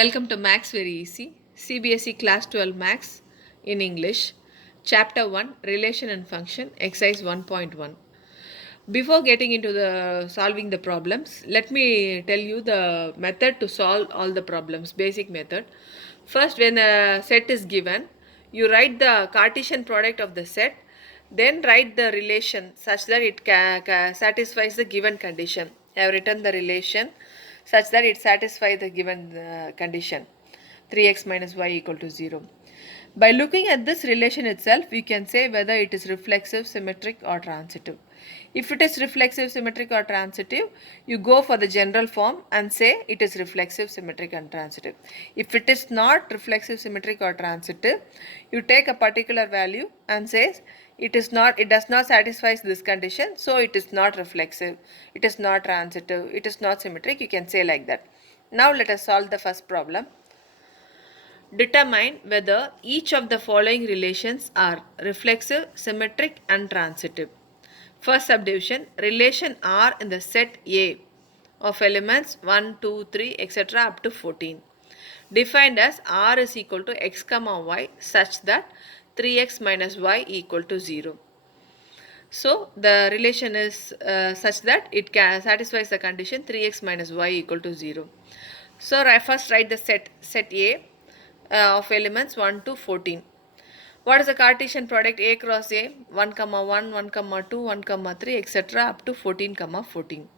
Welcome to Max Very Easy, CBSE Class 12 Max in English, Chapter 1 Relation and Function, Exercise 1.1. Before getting into the solving the problems, let me tell you the method to solve all the problems, basic method. First, when a set is given, you write the Cartesian product of the set, then write the relation such that it satisfies the given condition. I have written the relation such that it satisfies the given condition 3x minus y equal to 0. By looking at this relation itself, we can say whether it is reflexive, symmetric or transitive. If it is reflexive, symmetric or transitive, you go for the general form and say it is reflexive, symmetric and transitive. If it is not reflexive, symmetric or transitive, you take a particular value and says it does not satisfy this condition, so it is not reflexive, it is not transitive, it is not symmetric. You can say like that. Now let us solve the first problem. Determine whether each of the following relations are reflexive, symmetric and transitive. First subdivision, relation R in the set A of elements 1, 2, 3, etc. up to 14. Defined as R is equal to x comma y such that 3x minus y equal to 0. So the relation is such that it satisfies the condition 3x minus y equal to 0. So first write the set A of elements 1 to 14. What is the Cartesian product A cross A? 1, 1, 1, 2, 1, 3, etc. up to 14, 14.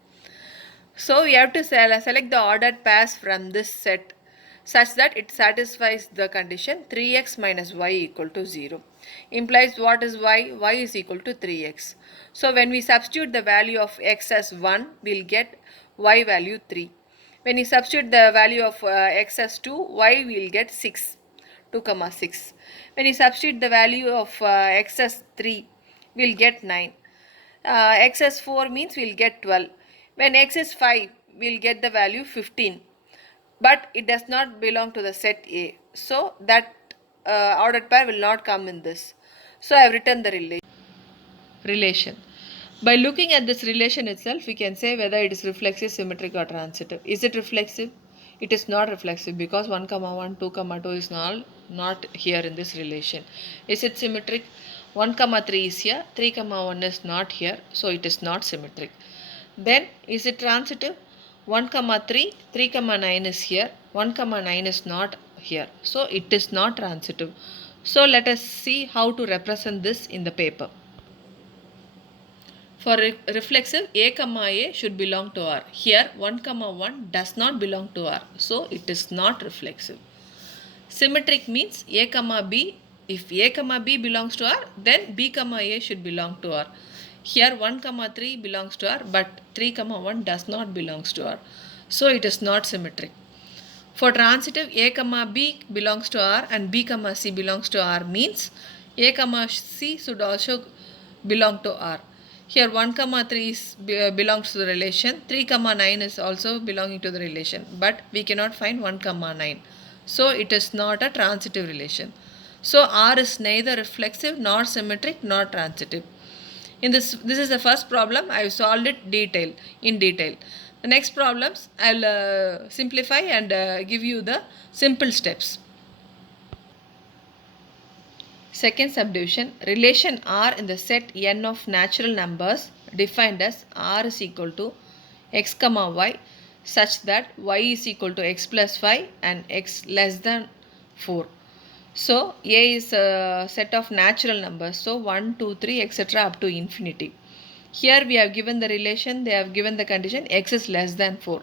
So we have to select the ordered pairs from this set such that it satisfies the condition 3x minus y equal to 0. Implies what is y? Y is equal to 3x. So when we substitute the value of x as 1, we will get y value 3. When you substitute the value of x as 2, y will get 6. 2, 6. When you substitute the value of x as 3, we will get 9. X as 4 means we will get 12. When x is 5, we will get the value 15. But it does not belong to the set A. So that ordered pair will not come in this. So I have written the relation. By looking at this relation itself, we can say whether it is reflexive, symmetric or transitive. Is it reflexive? It is not reflexive because 1, 1, 2, 2 is not here in this relation. Is it symmetric? 1, 3 is here, 3, 1 is not here, so it is not symmetric. Then is it transitive? 1, 3, 3, 9 is here, 1, 9 is not here, so it is not transitive. So let us see how to represent this in the paper. For reflexive, A should belong to R. Here 1, 1 does not belong to R. So it is not reflexive. Symmetric means A, B. If A, B belongs to R, then B, A should belong to R. Here 1, 3 belongs to R, but 3, 1 does not belongs to R. So it is not symmetric. For transitive, A, B belongs to R and B, C belongs to R means A, C should also belong to R. Here 1, 3 belongs to the relation, 3, 9 is also belonging to the relation, but we cannot find 1, 9. So it is not a transitive relation. So R is neither reflexive nor symmetric nor transitive. This is the first problem. I have solved it in detail. The next problems I will simplify and give you the simple steps. Second subdivision, relation R in the set n of natural numbers defined as R is equal to x comma y such that y is equal to x plus 5 and x less than 4. So A is a set of natural numbers, so 1, 2, 3 etc. up to infinity. Here we have given the relation, they have given the condition x is less than 4.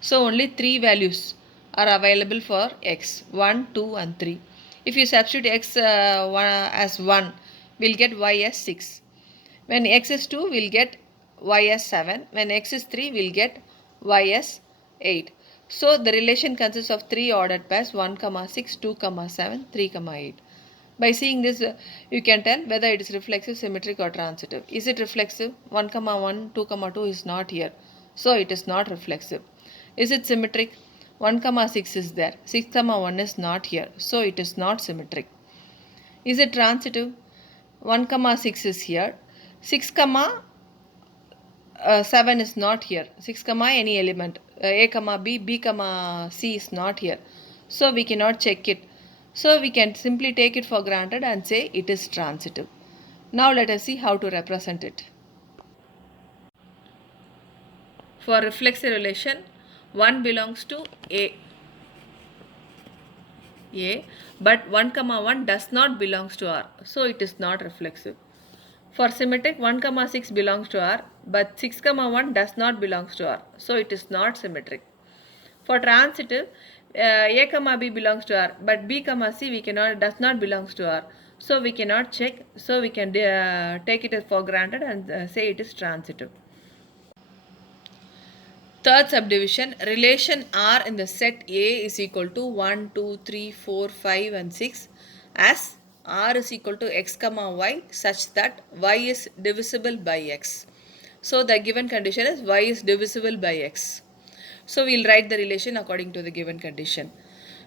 So only 3 values are available for x, 1, 2 and 3. If you substitute x as 1, we will get y as 6. When x is 2, we will get y as 7. When x is 3, we will get y as 8. So the relation consists of 3 ordered pairs 1, 6, 2, 7, 3, 8. By seeing this, you can tell whether it is reflexive, symmetric or transitive. Is it reflexive? 1, 1, 2, 2 is not here. So it is not reflexive. Is it symmetric? 1, 6 is there. 6, 1 is not here. So it is not symmetric. Is it transitive? 1, 6 is here. 6, 7 is not here. 6, any element. A, B, B, C is not here. So we cannot check it. So we can simply take it for granted and say it is transitive. Now let us see how to represent it. For reflexive relation, 1 belongs to A, but 1 comma 1 does not belongs to R, so it is not reflexive. For symmetric, 1 comma 6 belongs to R, but 6 comma 1 does not belongs to R, so it is not symmetric. For transitive, A comma B belongs to R, but B comma C we cannot does not belongs to R, so we cannot check. So we can take it as for granted and say it is transitive. Third subdivision, relation R in the set A is equal to 1, 2, 3, 4, 5 and 6 as R is equal to x comma y such that y is divisible by x. So the given condition is y is divisible by x. So we will write the relation according to the given condition.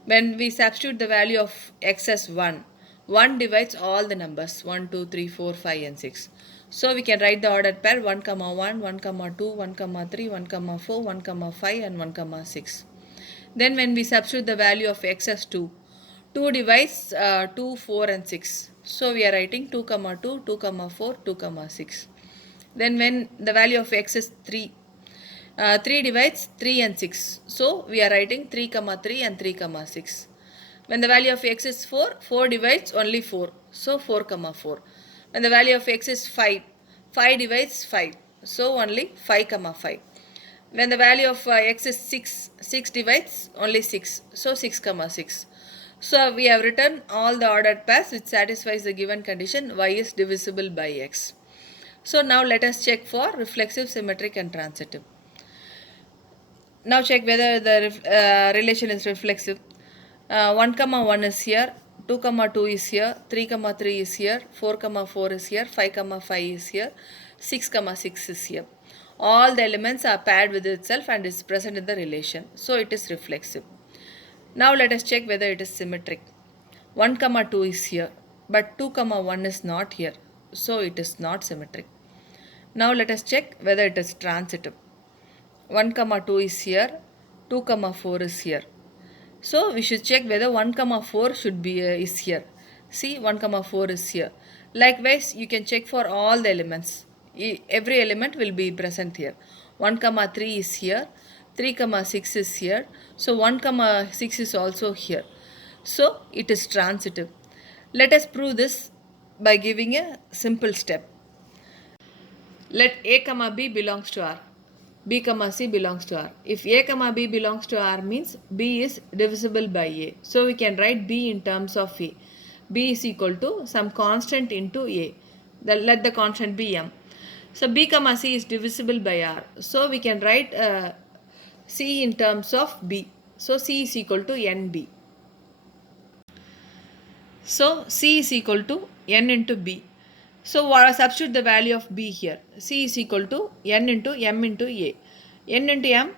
When we substitute the value of x as 1, 1 divides all the numbers 1, 2, 3, 4, 5 and 6. So we can write the ordered pair 1, 1, 1, 2, 1, 3, 1, 4, 1, 5 and 1, 6. Then when we substitute the value of x as 2, 2 divides 2, 4 and 6. So we are writing 2, 2, 2, 4, 2, 6. Then when the value of x is 3, 3 divides 3 and 6. So we are writing 3, 3 and 3, 6. When the value of x is 4, 4 divides only 4. So 4, 4. When the value of x is 5, 5 divides 5. So only 5, 5. When the value of x is 6, 6 divides only 6. So 6, 6. So we have written all the ordered pairs which satisfies the given condition y is divisible by x. So now let us check for reflexive, symmetric and transitive. Now check whether the relation is reflexive. 1 comma 1 is here, 2 comma 2 is here, 3 comma 3 is here, 4 comma 4 is here, 5 comma 5 is here, 6 comma 6 is here. All the elements are paired with itself and is present in the relation. So it is reflexive. Now let us check whether it is symmetric. 1 comma 2 is here, but 2 comma 1 is not here. So it is not symmetric. Now let us check whether it is transitive. 1 comma 2 is here, 2 comma 4 is here. So we should check whether 1 comma 4 should be is here. See, 1 comma 4 is here. Likewise, you can check for all the elements. Every element will be present here. 1 comma 3 is here, 3 comma 6 is here. So 1 comma 6 is also here. So it is transitive. Let us prove this by giving a simple step. Let A comma B belongs to R. B comma C belongs to R. If A comma B belongs to R means B is divisible by A. So we can write B in terms of A. B is equal to some constant into A. Let the constant be M. So B comma C is divisible by R. So we can write C in terms of B. So C is equal to NB. So C is equal to N into B. So substitute the value of B here. C is equal to N into M into A. N into M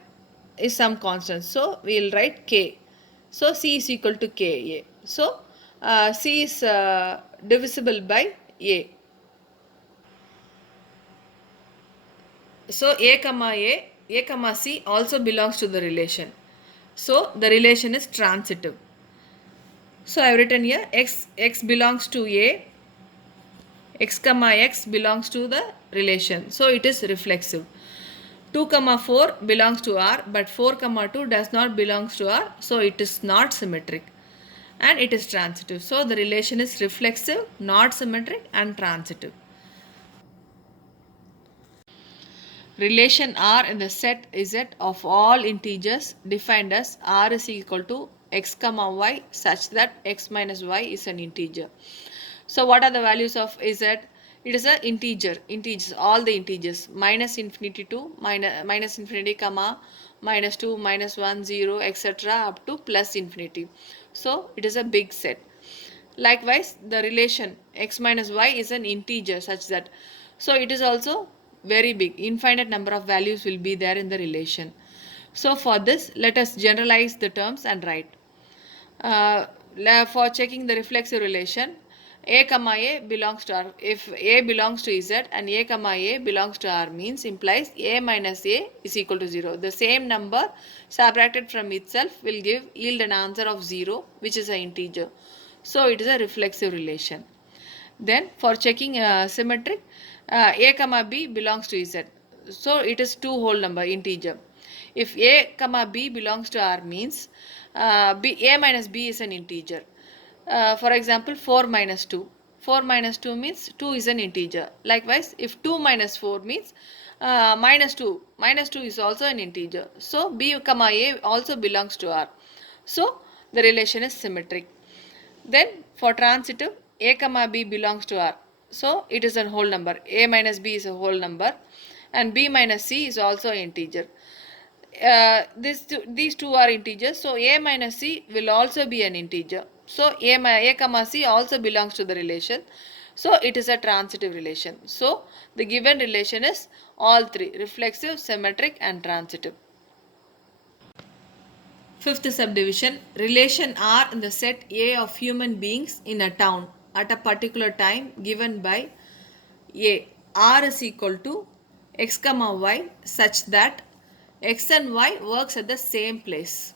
is some constant. So we will write K. So C is equal to Ka. So C is divisible by A. So A comma C also belongs to the relation. So the relation is transitive. So I have written here x belongs to A, x comma x belongs to the relation. So it is reflexive. 2 comma 4 belongs to R, but 4 comma 2 does not belongs to R. So it is not symmetric and it is transitive. So the relation is reflexive, not symmetric and transitive. Relation R in the set Z of all integers defined as R is equal to x comma y such that x minus y is an integer. So what are the values of Z? It is an integers, all the integers, minus infinity to minus infinity comma minus 2, minus 1, 0, etc. up to plus infinity. So it is a big set. Likewise, the relation x minus y is an integer such that, so it is also very big. Infinite number of values will be there in the relation. So for this, let us generalize the terms and write. For checking the reflexive relation, A comma A belongs to R. If A belongs to Z and A comma A belongs to R means implies A minus A is equal to 0. The same number subtracted from itself will yield an answer of 0, which is an integer. So it is a reflexive relation. Then for checking symmetric, A comma B belongs to Z. So it is two whole number integer. If A comma B belongs to R means A minus B is an integer. For example, 4 minus 2. 4 minus 2 means 2 is an integer. Likewise, if 2 minus 4 means minus 2. Minus 2 is also an integer. So B comma A also belongs to R. So the relation is symmetric. Then for transitive, A comma B belongs to R. So it is a whole number. A minus B is a whole number and B minus C is also an integer. These two are integers, so A minus C will also be an integer. So A comma C also belongs to the relation. So it is a transitive relation. So the given relation is all three: reflexive, symmetric and transitive. Fifth subdivision, relation R in the set A of human beings in a town at a particular time given by A. R is equal to x comma y such that x and y works at the same place.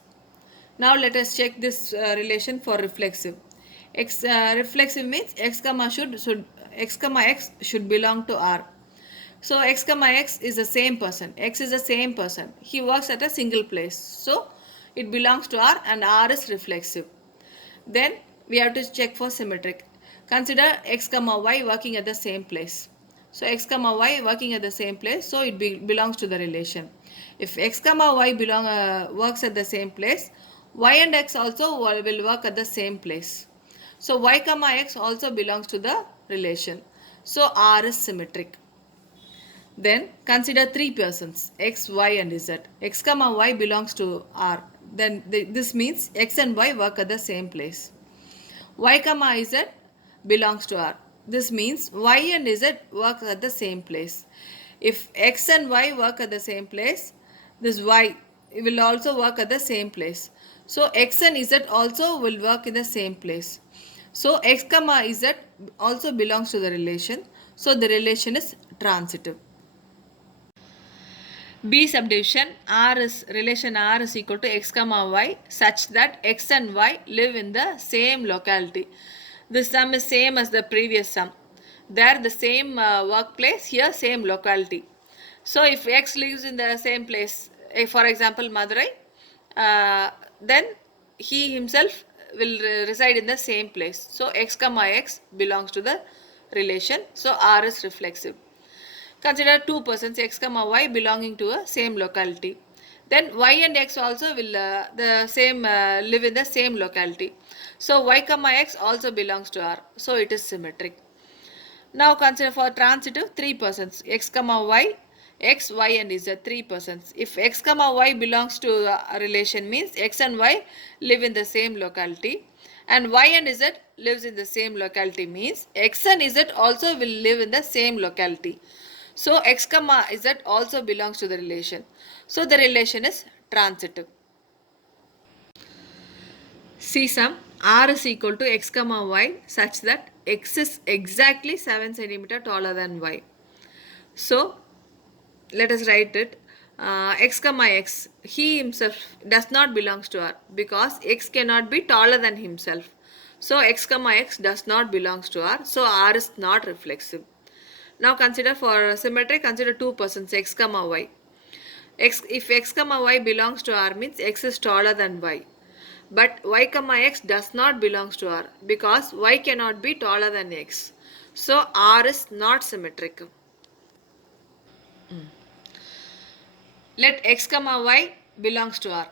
Now let us check this relation for reflexive. Reflexive means x comma x should belong to R. So x comma x is the same person. X is the same person. He works at a single place. So it belongs to R and R is reflexive. Then we have to check for symmetric. Consider x comma y working at the same place. So x comma y working at the same place, so it belongs to the relation. If x comma y works at the same place, y and x also will work at the same place. So y comma x also belongs to the relation. So R is symmetric. Then consider three persons x, y and z. X comma y belongs to R. Then this means x and y work at the same place. Y comma z belongs to R. This means y and z work at the same place. If x and y work at the same place, this y will also work at the same place. So x and z also will work in the same place. So x comma z also belongs to the relation. So the relation is transitive. B subdivision, relation R is equal to x comma y such that x and y live in the same locality. This sum is same as the previous sum. There the same workplace, here same locality. So if x lives in the same place, for example Madurai, then he himself will reside in the same place. So x comma x belongs to the relation. So R is reflexive. Consider two persons x comma y belonging to a same locality. Then y and x also will live in the same locality. So y comma x also belongs to R. So it is symmetric. Now consider for transitive three persons x comma y, x, y and z, three persons. If x comma y belongs to a relation means x and y live in the same locality and y and z lives in the same locality means x and z also will live in the same locality. So x comma z also belongs to the relation. So the relation is transitive. See sum, R is equal to x comma y such that x is exactly 7 cm taller than y. So let us write it. X comma x, he himself does not belongs to R because x cannot be taller than himself. So x comma x does not belongs to R. So R is not reflexive. Now consider for symmetry, consider two persons x comma y. If x comma y belongs to R means x is taller than y. But y comma x does not belongs to R because y cannot be taller than x. So R is not symmetric. Let x comma y belongs to R.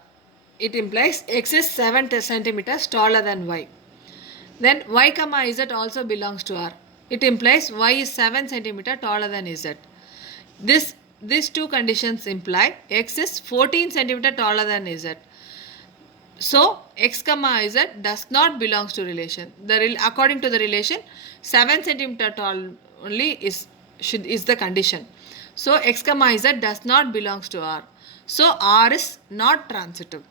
It implies x is 7 centimeters taller than y. Then y comma z also belongs to R. It implies y is 7 centimeters taller than z. These two conditions imply x is 14 centimeters taller than z. So x comma z does not belongs to relation. According to the relation, 7 centimeter tall only is the condition. So x comma z does not belongs to R. So R is not transitive.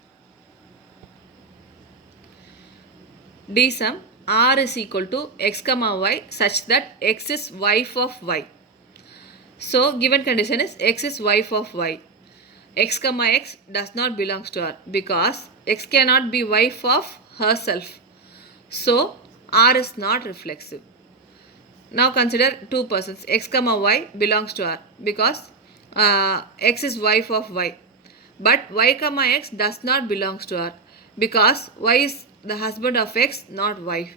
D sum, R is equal to x comma y such that x is wife of y. So given condition is x is wife of y. X comma x does not belongs to R because x cannot be wife of herself. So R is not reflexive. Now consider two persons. X comma y belongs to R because x is wife of y. But y comma x does not belongs to R because y is the husband of x, not wife.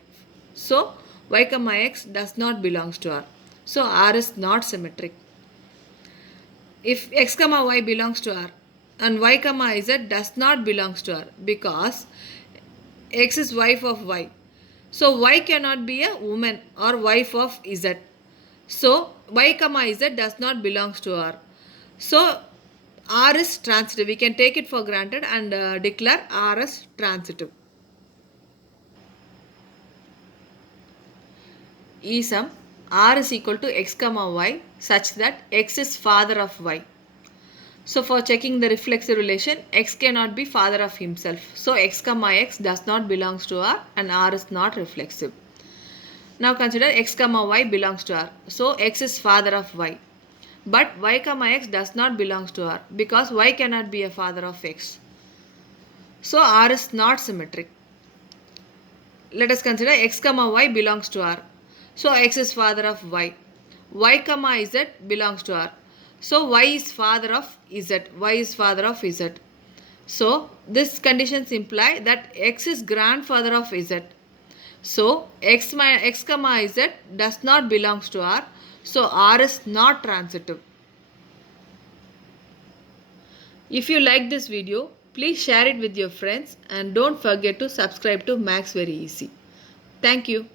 So y comma x does not belongs to R. So R is not symmetric. If x comma y belongs to R and y comma z does not belongs to R because x is wife of y. So y cannot be a woman or wife of z. So y comma z does not belongs to R. So R is transitive. We can take it for granted and declare R as transitive. Sum R is equal to x comma y such that x is father of y. So for checking the reflexive relation, x cannot be father of himself. So x comma x does not belongs to R and R is not reflexive. Now consider x comma y belongs to R. So x is father of y. But y comma x does not belongs to R because y cannot be a father of x. So R is not symmetric. Let us consider x comma y belongs to R. So x is father of y. Y comma z belongs to R. So y is father of z. Y is father of z. So this conditions imply that x is grandfather of z. So x comma z does not belongs to R. So R is not transitive. If you like this video, please share it with your friends and don't forget to subscribe to Maths Very Easy. Thank you.